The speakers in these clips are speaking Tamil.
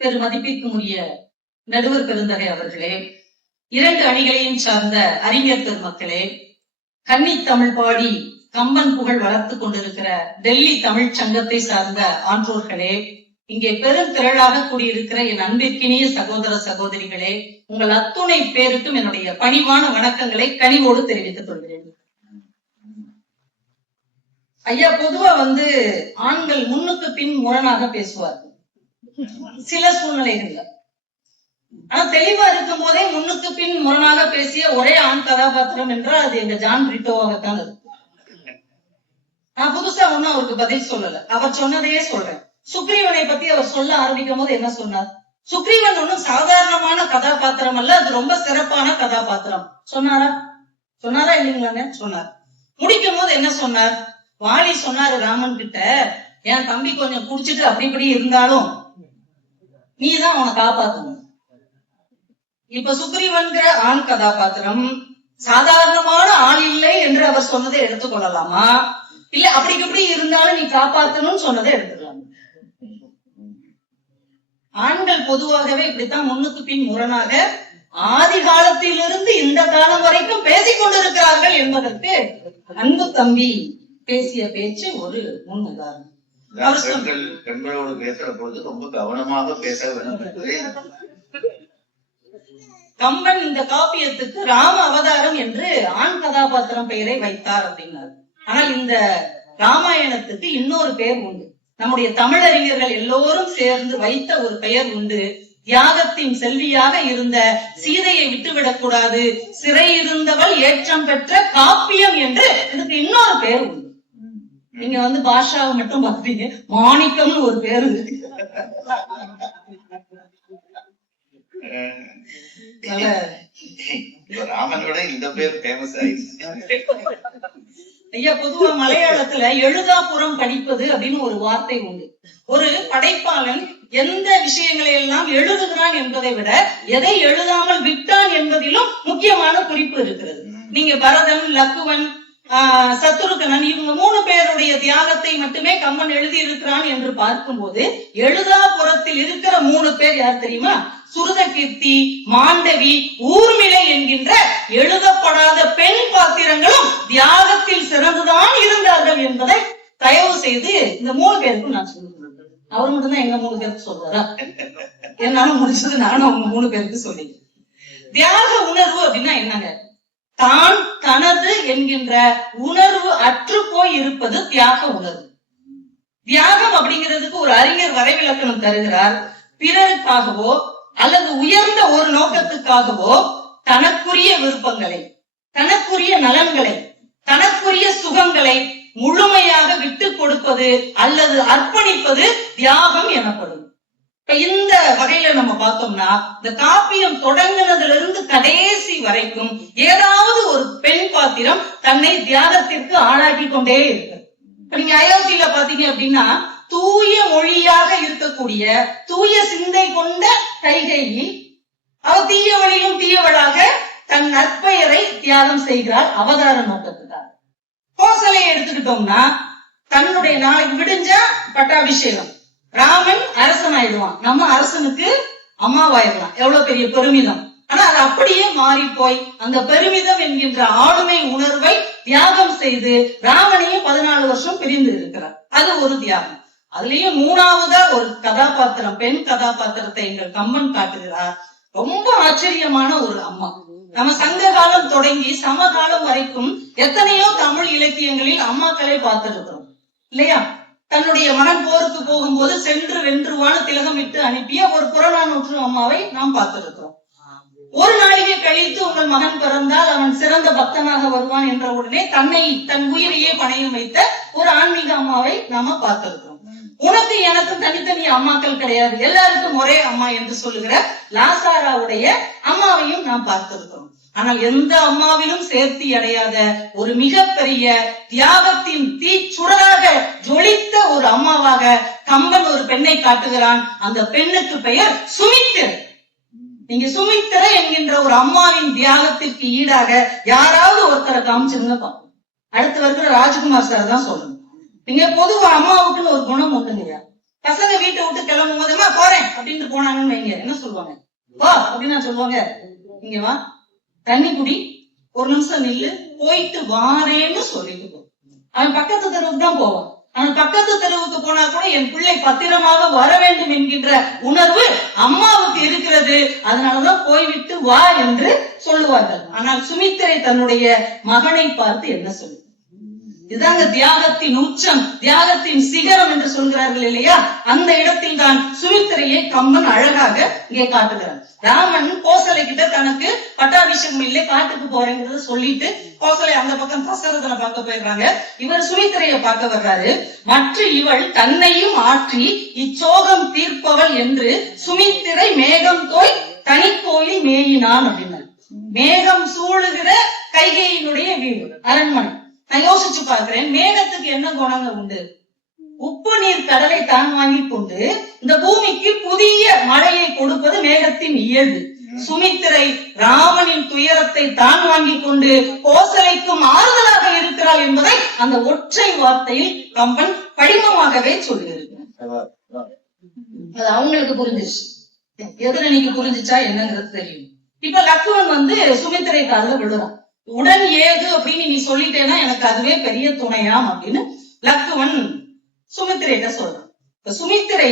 பெருமதிப்பிற்குரிய நடுவர் பெருந்தகை அவர்களே, இரண்டு அணிகளையும் சார்ந்த அறிஞர் பெருமக்களே, கன்னி தமிழ் பாடி கம்பன் புகழ் வளர்த்துக் கொண்டிருக்கிற டெல்லி தமிழ் சங்கத்தை சார்ந்த ஆன்றோர்களே, இங்கே பெரும் திரளாக கூடியிருக்கிற என் அன்பிற்கினிய சகோதர சகோதரிகளே, உங்கள் அத்துணை பேருக்கும் என்னுடைய பணிவான வணக்கங்களை கனிவோடு தெரிவித்துக் கொள்கிறேன். ஐயா, பொதுவா ஆண்கள் முன்னுக்கு பின் முரணாக பேசுவார்கள் சில சூழ்நிலைகள்ல. ஆனா தெளிவா இருக்கும் போதே முன்னுக்கு பின் முரணாக பேசிய ஒரே ஆண் கதாபாத்திரம் என்றால் அது எங்க ஜான் பிரிட்டோவாகத்தான் இருக்கு. நான் புதுசா ஒன்னும் அவருக்கு பதில் சொல்லல, அவர் சொன்னதையே சொல்றேன். சுக்ரீவனை பத்தி அவர் சொல்ல ஆரம்பிக்கும் போது என்ன சொன்னார்? சுக்ரீவன் ஒன்னும் சாதாரணமான கதாபாத்திரம் அல்ல, அது ரொம்ப சிறப்பான கதாபாத்திரம் சொன்னாரா இல்லைங்களாங்க? சொன்னார். முடிக்கும் போது என்ன சொன்னார்? வாலி சொன்னாரு ராமன் கிட்ட, என் தம்பி கொஞ்சம் குடிச்சிட்டு அப்படி இப்படி இருந்தாலும் நீதான் அவனை காப்பாத்தணும். இப்ப சுக்ரீவன்கிற ஆண் கதாபாத்திரம் சாதாரணமான ஆள் இல்லை என்று அவர் சொன்னதை எடுத்துக்கொள்ளலாமா, இல்ல அப்படி இப்படி இருந்தாலும் நீ காப்பாத்தணும்னு சொன்னதை எடுத்துக்கலாம்? ஆண்கள் பொதுவாகவே இப்படித்தான் முன்னுக்கு பின் முரணாக ஆதி காலத்திலிருந்து இந்த காலம் வரைக்கும் பேசிக் கொண்டிருக்கிறார்கள் என்பதற்கு அன்பு தம்பி பேசிய பேச்சு ஒரு முன் உதாரணம். பெண்களோடு பேசுற பொழுது ரொம்ப கவனமாக பேச வேண்டும். கம்பன் இந்த காப்பியத்துக்கு ராம அவதாரம் என்று ஆண் கதாபாத்திரம் பெயரை வைத்தார் அப்படின்னாரு. ஆனால் இந்த ராமாயணத்துக்கு இன்னொரு பெயர் உண்டு. நம்முடைய தமிழறிஞர்கள் எல்லோரும் சேர்ந்து வைத்த ஒரு பெயர் உண்டு. தியாகத்தின் செல்வியாக இருந்த சீதையை விட்டுவிடக் கூடாது, சிறை இருந்தவள் ஏற்றம் பெற்ற காப்பியம் என்று இதுக்கு இன்னொரு பெயர் உண்டு. நீங்க பாஷாவை மட்டும் பாப்பீங்க, மாணிக்கம்னு ஒரு பேரு இருக்கு. ராமனோட இந்த பேர் ஃபேமஸ் ஆயிடுச்சு. ஐயா, பொதுவா மலையாளத்துல எழுதாப்புறம் படிப்பது அப்படின்னு ஒரு வார்த்தை உண்டு. ஒரு படைப்பாளன் எந்த விஷயங்களை எல்லாம் எழுதுகிறான் என்பதை விட எதை எழுதாமல் விட்டான் என்பதிலும் முக்கியமான குறிப்பு இருக்கிறது. நீங்க பரதன், லக்குவன், சத்ருகனன் இவங்க 3 பேருடைய தியாகத்தை மட்டுமே கம்பன் எழுதி இருக்கிறான் என்று பார்க்கும்போது எழுதாபுரத்தில் இருக்கிற 3 பேர் யார் தெரியுமா? சுருதகீர்த்தி, மாண்டவி, ஊர்மிளை என்கின்ற எழுதப்படாத பெண் பாத்திரங்களும் தியாகத்தில் சிறந்துதான் இருந்தார்கள் என்பதை தயவு செய்து இந்த 3 பேருக்கும் நான் சொல்லுகிறேன். அவர் மட்டும்தான் எங்க 3 பேருக்கு சொல்றாரா? என்னால முடிச்சது நானும் அவங்க 3 பேருக்கு சொல்லி. தியாக உணர்வு அப்படின்னா என்னங்க? தான் தனது என்கின்ற உணர்வு அற்று போய் இருப்பது தியாக உணர்வு. தியாகம் அப்படிங்கிறதுக்கு ஒரு அறிஞர் வரைவிலக்கணம் தருகிறார். பிறருக்காகவோ அல்லது உயர்ந்த ஒரு நோக்கத்துக்காகவோ தனக்குரிய விருப்பங்களை, தனக்குரிய நலன்களை, தனக்குரிய சுகங்களை முழுமையாக விட்டு கொடுப்பது அல்லது அர்ப்பணிப்பது தியாகம் எனப்படும். இந்த வகையில நம்ம பார்த்தோம்னா இந்த காப்பியம் தொடங்கினதுல இருந்து கடைசி வரைக்கும் ஏதாவது ஒரு பெண் பாத்திரம் தன்னை தியாகத்திற்கு ஆளாக்கி கொண்டே இருக்கு. நீங்க அயோத்தியில பாத்தீங்க அப்படின்னா தூய மொழியாக இருக்கக்கூடிய தூய சிந்தை கொண்ட கைகேயி அவ தீய வழியும் தீயவளாக தன் நற்பெயரை தியாகம் செய்கிறார் அவதார நோக்கத்துக்காக. கோசலையை எடுத்துக்கிட்டோம்னா தன்னுடைய நாளைக்கு விடிஞ்சா பட்டாபிஷேகம், ராமன் அரசன் ஆயிடுவான், நம்ம அரசனுக்கு அம்மாவாயிடலாம். எவ்வளவு பெரிய பெருமிதம். ஆனா அது அப்படியே மாறி போய் அந்த பெருமிதம் என்கின்ற ஆளுமை உணர்வை தியாகம் செய்து ராமனையும் 14 வருஷம் பிரிந்து இருக்கிறார். அது ஒரு தியாகம். அதுலயும் 3ஆவதா ஒரு கதாபாத்திரம், பெண் கதாபாத்திரத்தை எங்கள் கம்பன் காட்டுகிறார். ரொம்ப ஆச்சரியமான ஒரு அம்மா. நம்ம சங்க காலம் தொடங்கி சமகாலம் வரைக்கும் எத்தனையோ தமிழ் இலக்கியங்களில் அம்மாக்களை பார்த்திருக்கிறோம் இல்லையா? தன்னுடைய மகன் போருக்கு போகும்போது சென்று வென்றுவான்னு திலகம் விட்டு அனுப்பிய ஒரு புறநானூற்று அம்மாவை நாம் பார்த்திருக்கிறோம். ஒரு நாளிகை கழித்து உங்கள் மகன் பிறந்தால் அவன் சிறந்த பக்தனாக வருவான் என்ற உடனே தன் உயிரையே பணையம் வைத்த ஒரு ஆன்மீக அம்மாவை நாம பார்த்திருக்கிறோம். உனக்கு எனக்கும் தனித்தனி அம்மாக்கள் கிடையாது, எல்லாருக்கும் ஒரே அம்மா என்று சொல்லுகிற லாசாராவுடைய அம்மாவையும் நாம் பார்த்திருக்கிறோம். ஆனால் எந்த அம்மாவிலும் சேர்த்தி அடையாத ஒரு மிகப்பெரிய தியாகத்தின் தீச்சுடராக ஜொலித்த ஒரு அம்மாவாக கம்பன் ஒரு பெண்ணை காட்டுகிறான். அந்த பெண்ணுக்கு பெயர் சுமித்திரை. நீங்க சுமித்திரை என்கின்ற ஒரு அம்மாவின் தியாகத்திற்கு ஈடாக யாராவது ஒருத்தரை காமிச்சிருங்க பார்ப்போம். அடுத்து வருகிற ராஜ்குமார் சார் தான் சொல்லணும். நீங்க பொதுவா அம்மாவுக்குன்னு ஒரு குணம் உண்டுங்க. பசங்க வீட்டை விட்டு கிளம்பும் போதுமா போறேன் அப்படின்னு போனாங்கன்னு வைங்க, என்ன சொல்லுவாங்க? வா அப்படின்னு சொல்லுவாங்க, இங்க வா, தண்ணி குடி, ஒரு நிமிஷம் நில்லு, போயிட்டு வாரேன்னு சொல்லிட்டு போ. அவன் பக்கத்து தெருவுக்கு தான் போவான். அவன் பக்கத்து தெருவுக்கு போனா கூட என் பிள்ளை பத்திரமாக வர வேண்டும் என்கின்ற உணர்வு அம்மாவுக்கு இருக்கிறது, அதனாலதான் போய்விட்டு வா என்று சொல்லுவார்கள். ஆனால் சுமித்திரை தன்னுடைய மகனை பார்த்து என்ன சொல்லுவாங்க? இதுதாங்க தியாகத்தின் உச்சம், தியாகத்தின் சிகரம் என்று சொல்கிறார்கள் இல்லையா? அந்த இடத்தில் தான் சுமித்திரையை கம்பன் அழகாக இங்கே காட்டுகிறார். ராமன் கோசலை கிட்ட தனக்கு பட்டாபிஷேகம் இல்லை, காட்டுக்கு போறேங்கிறத சொல்லிட்டு கோசலை அந்த பக்கம் தசரதனை பார்க்க போயிடுறாங்க. இவர் சுமித்திரையை பார்க்க வர்றாரு. மற்ற இவள் தன்னையும் ஆற்றி இச்சோகம் தீர்ப்பவள் என்று சுமித்திரை மேகம் தோய் தனிக்கோயில் மேயினான் அப்படின்னாரு. மேகம் சூழுகிற கைகையினுடைய வீடு, அரண்மனை. நான் யோசிச்சு பார்க்கிறேன், மேகத்துக்கு என்ன குணங்க உண்டு? உப்பு நீர் கடலை தான் வாங்கி கொண்டு இந்த பூமிக்கு புதிய மழையை கொடுப்பது மேகத்தின் இயல்பு. சுமித்திரை ராமனின் துயரத்தை தான் வாங்கி கொண்டு கோசலைக்கும் ஆறுதலாக இருக்கிறாள் என்பதை அந்த ஒற்றை வார்த்தையில் கம்பன் படிமமாகவே சொல்லியிருக்கிறார். அது அவங்களுக்கு புரிஞ்சிருச்சு. எதிரணிக்கு புரிஞ்சிச்சா என்னங்கிறது தெரியும். இப்ப லக்குவன் சுமித்திரை காதுல விழுறான். உடன் ஏது அப்படின்னு நீ சொல்லிட்டேன்னா எனக்கு அதுவே பெரிய துணையாம் அப்படின்னு லக்குவன் சுமித்திரையிட்ட சொல்றான். இப்ப சுமித்திரை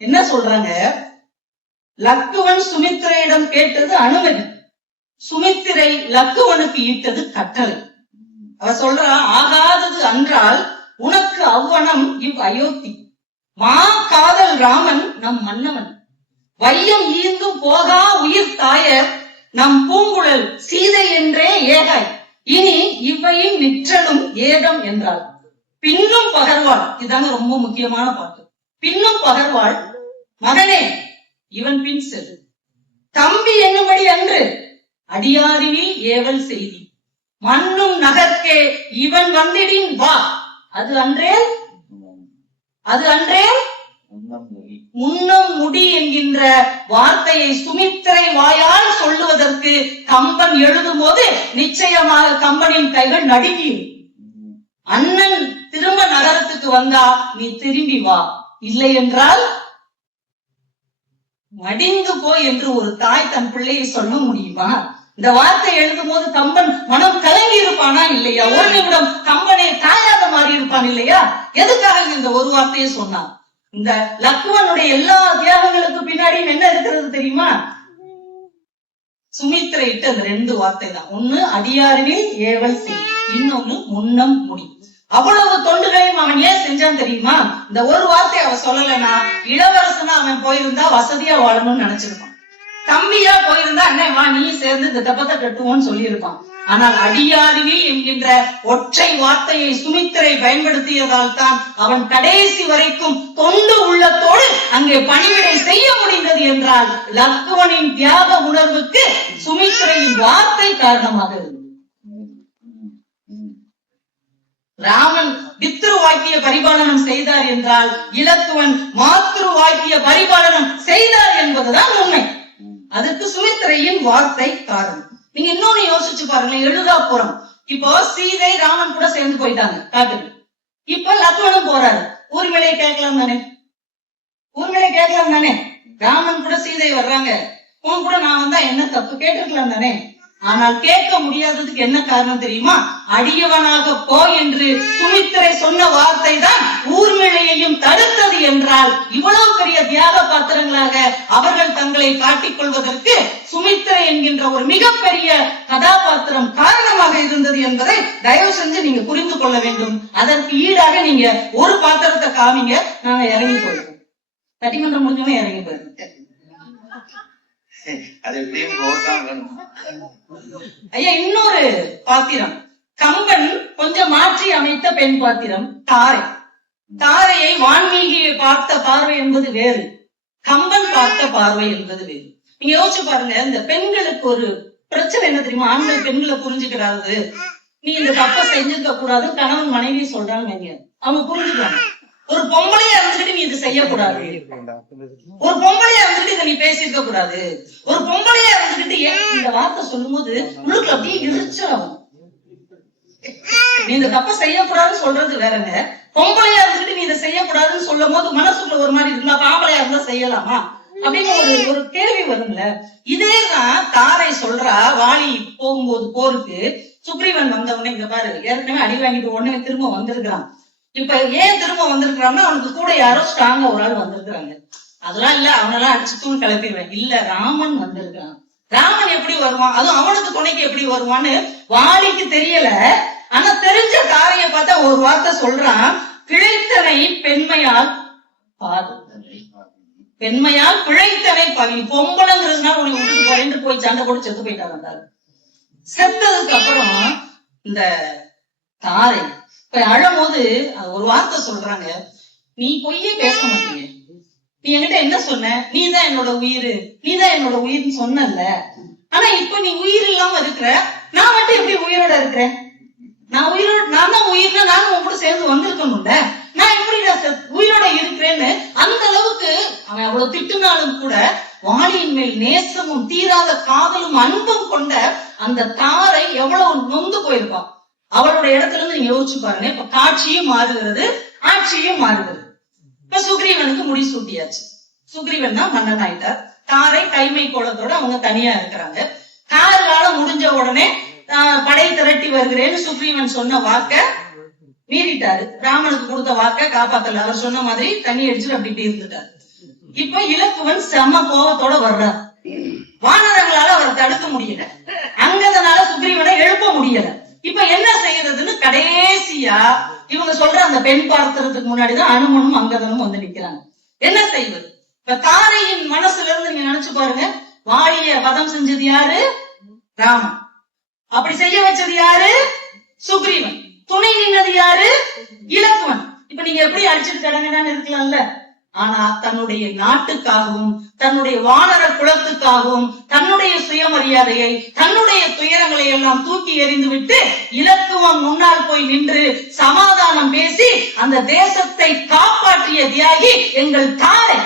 என்ன சொல்றாங்க? லக்குவன் சுமித்திரையிடம் கேட்டது அனுமதி, சுமித்திரை லக்குவனுக்கு ஈட்டது கட்டளை. அவ சொல்றா, ஆகாதது அன்றால் உனக்கு அவ்வனம் இவ் அயோத்தி, மா காதல் ராமன் நம் மன்னவன், வையம் ஈந்தும் போகா உயிர் தாயர் நம் பூங்குழல் சீதை என்றே ஏகாய், இனி இவ்வையின் நிற்றலும் ஏகம் என்றாள். பின்னும் பகர்வாள், இதுதாங்க ரொம்ப முக்கியமான பாட்டு. பின்னும் பகர்வாள், மகனே இவன் பின் செல், தம்பி என்னும்படி அன்று அடியாரினில் ஏவல் செய்தி, மண்ணும் நகர்க்கே இவன் வந்திடின் வா, அது அன்றே முன்னம் முடி என்கின்ற வார்த்தையை சுமித்திரை வாயால் சொல்லுவதற்கு கம்பன் எழுதும் போது நிச்சயமாக கம்பனின் கைகள் நடுங்கியும். அண்ணன் திரும்ப நகரத்துக்கு வந்தா நீ திரும்பி வா, இல்லை என்றால் மடிந்து போய் என்று ஒரு தாய் தன் பிள்ளையை சொல்ல முடியுமா? இந்த வார்த்தை எழுதும் போது கம்பன் மனம் கலங்கி இருப்பானா இல்லையா? ஒரு நிமிடம் கம்பனை தாயாக மாறி இருப்பான் இல்லையா? எதுக்காக இந்த ஒரு வார்த்தையை சொன்னான்? இந்த லக்குவனுடைய எல்லா தியாகங்களுக்கு பின்னாடியும் என்ன இருக்கிறது தெரியுமா? சுமித்திரை இட்ட அந்த 2 வார்த்தை தான். ஒண்ணு அடியாரினில் ஏவல் செய், இன்னொன்னு முன்னம் முடி. அவ்வளவு தொண்டுகளையும் அவன் ஏன் செஞ்சான் தெரியுமா? இந்த ஒரு வார்த்தை அவ சொல்லலைன்னா இளவரசனா அவன் போயிருந்தா வசதியா வாழணும்னு நினைச்சிருப்பான். தம்பியா போயிருந்தா அண்ணே வா நீ சேர்ந்து இந்த தப்பத்தை கட்டுவோன்னு சொல்லியிருப்பான். ஆனால் அடியாரினில் என்கின்ற ஒற்றை வார்த்தையை சுமித்திரை பயன்படுத்தியதால் தான் அவன் கடைசி வரைக்கும் தொண்டு உள்ளத்தோடு அங்கே பணிவிடை செய்ய முடிந்தது என்றால் லக்குவனின் தியாக உணர்வுக்கு சுமித்திரையின் வார்த்தை காரணமாக இருந்தது. ராமன் பித்ரு வாக்கிய பரிபாலனம் செய்தார் என்றால் இலக்குவன் மாத்ரு வாக்கிய பரிபாலனம் செய்தார் என்பதுதான் உண்மை. அதுக்கு சுமித்திரையின் வார்த்தை காரணம். நீங்க இன்னொன்னு யோசிச்சு பாருங்க, எழுதாப்புறம். இப்போ சீதை ராமன் கூட சேர்ந்து போயிட்டாங்க காட்டுக்கு. இப்ப லக்குவனும் போறாரு. ஊர்மிளையை கேட்கலாம் தானே? ஊர்மிளையை கேட்கலாம் தானே? ராமன் கூட சீதை வர்றாங்க, உன் கூட நான் வந்தா என்ன தப்பு கேட்டிருக்கலாம் தானே? ஆனால் கேட்க முடியாததுக்கு என்ன காரணம் தெரியுமா? அடியவனாக போ என்று சுமித்திரை சொன்ன வார்த்தை தான் ஊர்மிளையையும் தடுத்தது என்றால் இவ்வளவு பெரிய தியாக பாத்திரங்களாக அவர்கள் தங்களை காட்டிக் கொள்வதற்கு சுமித்திரை என்கின்ற ஒரு மிகப்பெரிய கதாபாத்திரம் காரணமாக இருந்தது என்பதை தயவு செஞ்சு நீங்க புரிந்து கொள்ள வேண்டும். அதற்கு ஈடாக நீங்க ஒரு பாத்திரத்தை காமிங்க, நாங்க இறங்கி போயிருக்கோம். பட்டிமன்றம் முடிஞ்சோமே இறங்கி போயிருக்கோம். அது எப்படியும் போட்டாங்க. ஐயா இன்னொரு பாத்திரம், கம்பன் கொஞ்சம் மாற்றி அமைத்த பெண் பாத்திரம் தாரை. தாரையை வான்மீகியை பார்த்த பார்வை என்பது வேறு, கம்பன் பார்த்த பார்வை என்பது வேறு. நீங்க யோசிச்சு பாருங்க, இந்த பெண்களுக்கு ஒரு பிரச்சனை என்ன தெரியுமா? ஆண்கள் பெண்களை புரிஞ்சுக்கிறாரு, நீ இந்த தப்ப செஞ்சிருக்க கூடாது கணவன் மனைவி சொல்றாங்க, அவங்க புரிஞ்சுக்கிறாங்க. ஒரு பொம்பளையா இருந்துட்டு நீ இது செய்யக்கூடாது, ஒரு பொம்பளையா இருந்துட்டு இதை நீ பேசிருக்க கூடாது, ஒரு பொம்பளையா இருந்துட்டு இந்த வார்த்தை சொல்லும் போது உங்களுக்கு அப்படியே எரிச்சலாகும். நீ இந்த தப்ப செய்யக்கூடாதுன்னு சொல்றது வேறங்க, பொம்பளையா இருந்துட்டு நீ இதை செய்யக்கூடாதுன்னு சொல்லும் போது மனசுக்குள்ள ஒரு மாதிரி இருந்தா ஆம்பளையா இருந்தா செய்யலாமா அப்படின்னு ஒரு கேள்வி வரும்ல. இதேதான் தாரை சொல்றா வாலி போகும்போது போருக்கு சுக்ரீவன் வந்தவனே, இங்க பாரு ஏற்கனவே அடி வாங்கிட்டு உடனே திரும்ப வந்திருக்கிறான். இப்ப ஏன் திரும்ப வந்திருக்கிறான்னா அவனுக்கு கூட யாரோ ஸ்ட்ராங்கா ஒரு ஆள் வந்திருக்கிறாங்க. அதெல்லாம் இல்ல அவனெல்லாம் அடிச்சு தூள் கிளப்பிடுவேன். இல்ல, ராமன் வந்திருக்கிறான். ராமன் எப்படி வருவான், அதுவும் அவனுக்கு துணைக்கு எப்படி வருவான்னு வாலிக்கு தெரியல. ஆனா தெரிஞ்ச தாரைய பார்த்தா ஒரு வார்த்தை சொல்றான், பிழைத்தனை பெண்மையால் பாதம். பெண்மையால் பிழைத்தனை பவி. பொம்பளைங்கிறதுனால உன்னை விட்டுட்டு போயிட்டு போய் சண்டை போட்டு செத்து போயிட்டாங்க. செத்ததுக்கு அப்புறம் இந்த தாரை இப்ப அழும்போது ஒரு வார்த்தை சொல்றாங்க, நீ பொய்யே பேச மாட்டீங்க, நீ என்கிட்ட என்ன சொன்ன, நீதான் என்னோட உயிர், நீதான் என்னோட உயிர்னு சொன்னல. ஆனா இப்ப நீ உயிர் இல்லாம இருக்கிற, நான் மட்டும் எப்படி உயிரோட இருக்கிறேன்? நான் உயிரோட, நான் தான் உயிர்னா நானும் உன் கூட சேர்ந்து வந்திருக்கணும்ல, நான் எப்படி உயிரோட இருக்கிறேன்னு அந்த அளவுக்கு அவன் அவ்வளவு திட்டுனாலும் கூட வாலியின் மேல் நேசமும் தீராத காதலும் அன்பும் கொண்ட அந்த தாரை எவ்வளவு நொந்து போயிருப்பான். அவளோட இடத்துல இருந்து நீங்க யோசிச்சு பாருங்க. இப்ப காட்சியும் மாறுகிறது, ஆட்சியும் மாறுகிறது. இப்ப சுக்ரீவனுக்கு முடி சூட்டியாச்சு, சுக்ரீவன் தான் மன்னன் ஆயிட்டார். தாரை கைமை கோலத்தோட அவங்க தனியா இருக்கிறாங்க. கால முடிஞ்ச உடனே படை திரட்டி வருகிறேன்னு சுக்ரீவன் சொன்ன வாக்க மீறிட்டாரு. ராமனுக்கு கொடுத்த வாக்க காப்பாத்தல. அவர் சொன்ன மாதிரி தண்ணி அடிச்சுட்டு அப்படி இப்படி இருந்துட்டாரு. இப்ப இலக்குவன் செம்ம கோபத்தோட வர்றார். வானரங்களால அவரை தடுக்க முடியல, அங்கதனால சுக்ரீவனை எழுப்ப முடியல. இப்ப என்ன செய்யறதுன்னு கடைசியா இவங்க சொல்ற அந்த பெண் பார்க்கறதுக்கு முன்னாடிதான் அனுமனும் அங்கதனும் வந்து நிக்கிறாங்க. என்ன செய்வது? இப்ப தாரையின் மனசுல இருந்து நீங்க நினைச்சு பாருங்க, வாலிய வதம் செஞ்சது யாரு? ராமன். அப்படி செய்ய வச்சது யாரு? சுக்ரீவன். துணை நின்னது யாரு? இலக்குவன். இப்ப நீங்க எப்படி அடிச்சுட்டு கடங்கடான்னு இருக்கலாம்ல. ஆனா தன்னுடைய நாட்டுக்காகவும் தன்னுடைய வானர குலத்துக்காகவும் தன்னுடைய சுயமரியாதையை தன்னுடைய துயரங்களை எல்லாம் தூக்கி எறிந்து விட்டு இலக்குவன் முன்னால் போய் நின்று சமாதானம் பேசி அந்த தேசத்தை காப்பாற்றிய தியாகி எங்கள் தாரை.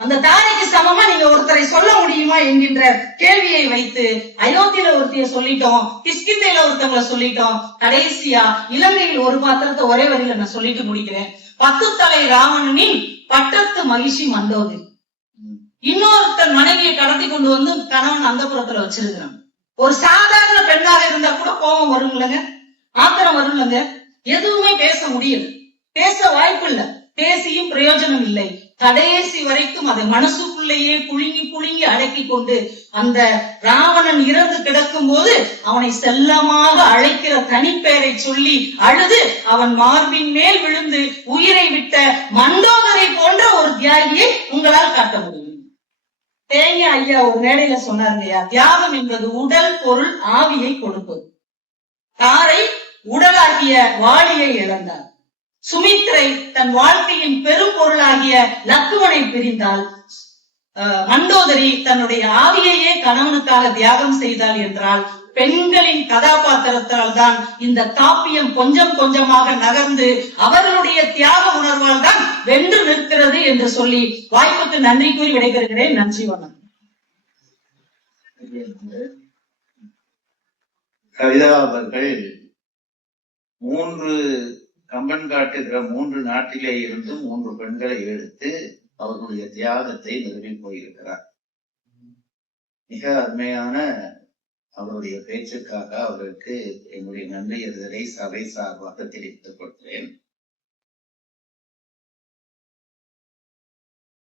அந்த தாரைக்கு சமமா நீங்க ஒருத்தரை சொல்ல முடியுமா என்கின்ற கேள்வியை வைத்து அயோத்தியில ஒருத்தைய சொல்லிட்டோம், கிஷ்கிந்தையில ஒருத்தவங்களை சொல்லிட்டோம், கடைசியா இலங்கையில் ஒரு பாத்திரத்தை ஒரே வரியில நான் சொல்லிட்டு முடிக்கிறேன். 10 தலை ராவணனின் பட்டத்து மகிழ்ச்சி மண்டோதரி. இன்னொருத்தன் மனைவியை கடத்தி கொண்டு வந்து கணவன் அந்தப்புறத்துல வச்சிருக்கிறான். ஒரு சாதாரண பெண்ணாக இருந்தா கூட கோபம் வரும்லங்க, ஆத்திரம் வரும்லங்க. எதுவுமே பேச முடியல, பேச வாய்ப்பு இல்ல, பேசியும் பிரயோஜனம் இல்லை. கடைசி வரைக்கும் அதை மனசுக்குள்ளேயே புழுங்கி புழுங்கி அடக்கி கொண்டு அந்த ராவணன் இறந்து கிடக்கும் போது அவனை செல்லமாக அழைக்கிற தனிப்பெயரை சொல்லி அழுது அவன் மார்பின் மேல் விழுந்து உயிரை விட்ட மண்டோதரை போன்ற ஒரு தியாகியை உங்களால் காட்ட முடியும். தேங்க ஐயா ஒரு மேடையில சொன்னாருங்கய்யா, தியாகம் என்பது உடல் பொருள் ஆவியை கொடுப்பது. தாரை உடலாகிய வாலியை இழந்தார். சுமித்ரை தன் வாழ்க்கையின் பெரும் பொருளாகிய லக்குவனை பிரிந்தால், மண்டோதரி தன்னுடைய ஆவியையே கணவனுக்காக தியாகம் செய்தாள் என்றால் பெண்களின் கதாபாத்திரத்தால் தான் இந்த காப்பியம் கொஞ்சம் கொஞ்சமாக நகர்ந்து அவர்களுடைய தியாக உணர்வால் தான் வென்று நிற்கிறது என்று சொல்லி வாய்ப்புக்கு நன்றி கூறி விடைபெறுகிறேன். நன்றி, வணக்கம். கவிதா அவர்கள் 3 கம்பன் காட்டுகிற 3 நாட்டிலே இருந்து 3 பெண்களை எடுத்து அவர்களுடைய தியாகத்தை நிறுவி போயிருக்கிறார். மிக அருமையான அவருடைய பேச்சுக்காக அவருக்கு என்னுடைய நன்றியறிதலை சபை சார்பாக தெரிவித்துக் கொள்கிறேன்.